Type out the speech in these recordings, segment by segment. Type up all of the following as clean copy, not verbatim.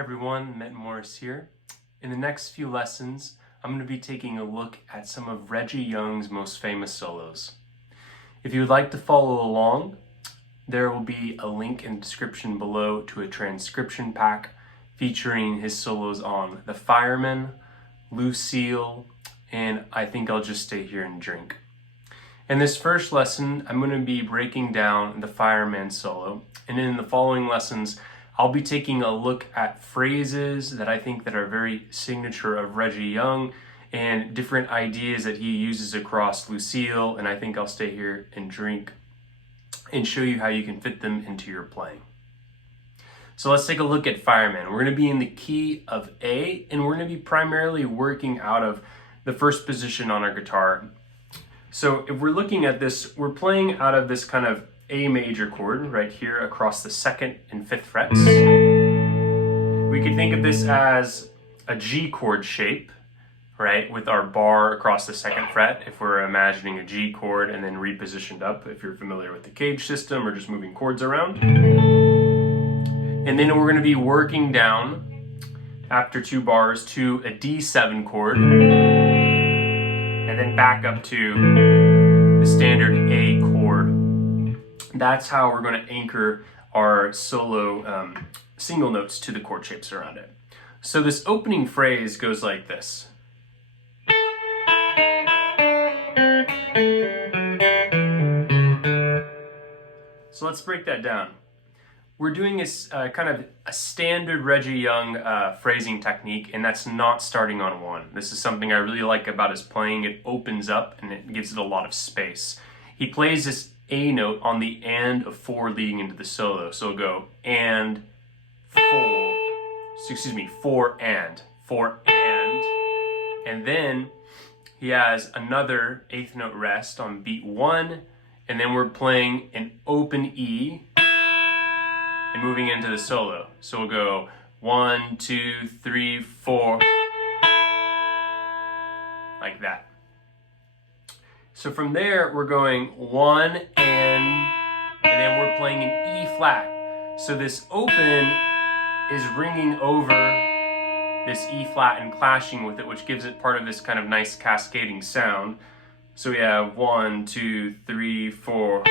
everyone, Matt Morris here. In the next few lessons, I'm going to be taking a look at some of Reggie Young's most famous solos. If you would like to follow along, there will be a link in the description below to a transcription pack featuring his solos on the Fireman, Lucille, and I think I'll just stay here and drink. In this first lesson, I'm going to be breaking down the Fireman solo, and in the following lessons, I'll be taking a look at phrases that I think that are very signature of Reggie Young and different ideas that he uses across Lucille, and I think I'll stay here and drink and show you how you can fit them into your playing. So let's take a look at Fireman. We're going to be in the key of A, and we're going to be primarily working out of the first position on our guitar. So if we're looking at this, we're playing out of this kind of A major chord right here across the 2nd and 5th frets. We could think of this as a G chord shape, right, with our bar across the 2nd fret if we're imagining a G chord and then repositioned up if you're familiar with the cage system or just moving chords around. And then we're going to be working down after 2 bars to a D7 chord and then back up to the standard A chord. That's how we're going to anchor our solo single notes to the chord shapes around it. So this opening phrase goes like this. So let's break that down. We're doing a kind of a standard Reggie Young phrasing technique, and that's not starting on 1. This is something I really like about his playing. It opens up and it gives it a lot of space. He plays this A note on the and of 4 leading into the solo. So it'll go and 4 and then he has another 8th note rest on beat 1, and then we're playing an open E and moving into the solo. So we'll go 1, 2, 3, 4, like that. So from there, we're going 1 and then we're playing an E flat. So this open is ringing over this E flat and clashing with it, which gives it part of this kind of nice cascading sound. So we have 1, 2, 3, 4.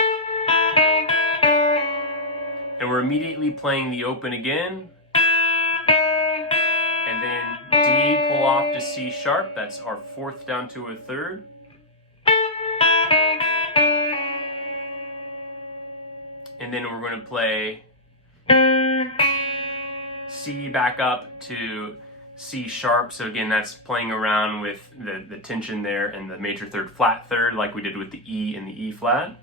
And we're immediately playing the open again. And then D, pull off to C sharp. That's our 4th down to a 3rd. And then we're going to play C back up to C sharp. So again, that's playing around with the tension there and the major 3rd flat 3rd like we did with the E and the E flat.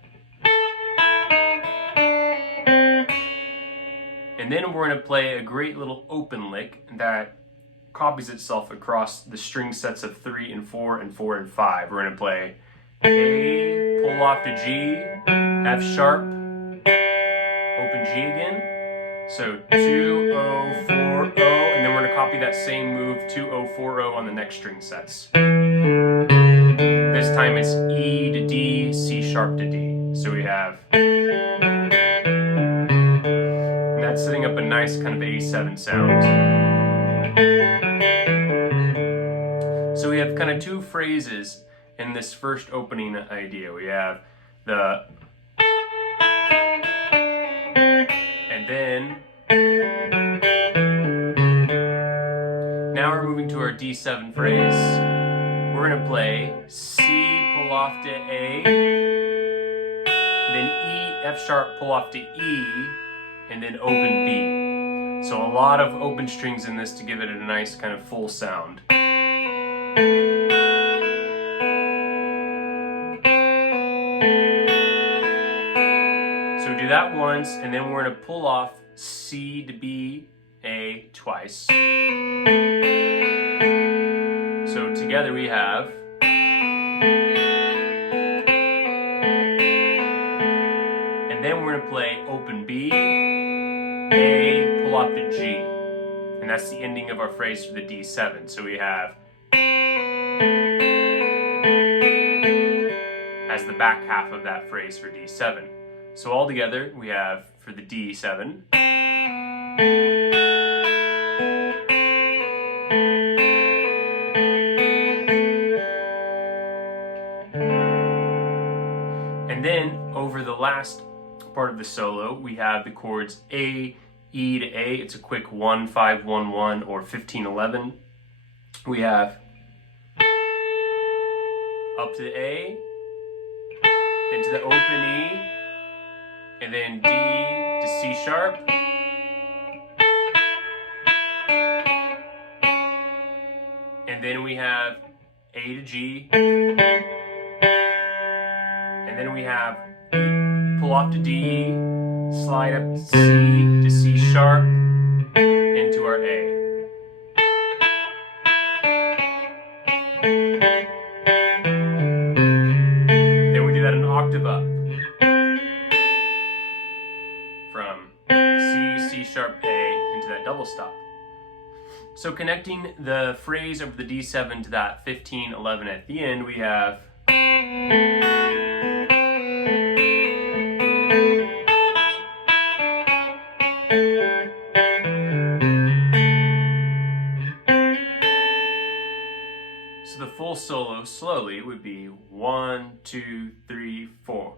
And then we're going to play a great little open lick that copies itself across the string sets of 3 and 4 and 4 and 5. We're going to play A, pull off to G, F sharp, open G again. So 2, 0, 4, 0, and then we're going to copy that same move 2, 0, 4, 0 on the next string sets. This time it's E to D, C sharp to D. So we have, and that's setting up a nice kind of A7 sound. So we have kind of 2 phrases in this first opening idea. We have the and then now we're moving to our D7 phrase. We're going to play C, pull off to A, then E, F sharp, pull off to E, and then open B. So a lot of open strings in this to give it a nice kind of full sound. So do that once, and then we're going to pull off C to B, A twice. So together we have, and then we're going to play open B, A, pull off to G. And that's the ending of our phrase for the D7. So we have as the back half of that phrase for D7. So all together we have for the D7. last part of the solo, we have the chords A, E to A. It's a quick 1-5-1-1 or 15-11. We have up to the A, into the open E, and then D to C sharp. And then we have A to G. And then we have pull off to D, slide up to C to C sharp, into our A. Then we do that an octave up. From C, C sharp, A, into that double stop. So connecting the phrase over the D7 to that 15-11 at the end, we have so the full solo slowly would be 1, 2, 3, 4.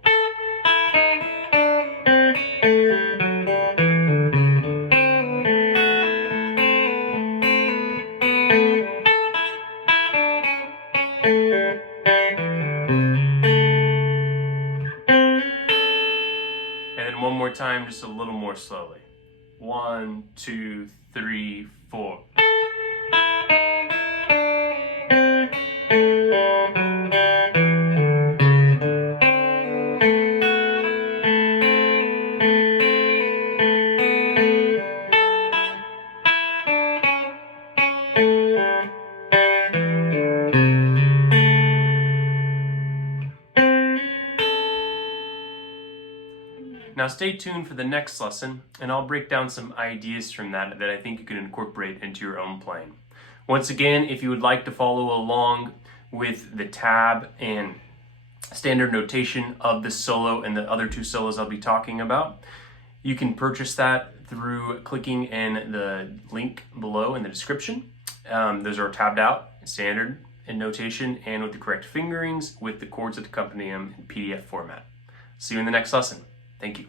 And then one more time, just a little more slowly. 1, 2, 3, 4. Now stay tuned for the next lesson, and I'll break down some ideas from that I think you can incorporate into your own playing. Once again, if you would like to follow along with the tab and standard notation of the solo and the other two solos I'll be talking about, you can purchase that through clicking in the link below in the description. Those are tabbed out, standard in notation, and with the correct fingerings with the chords that accompany them in PDF format. See you in the next lesson. Thank you.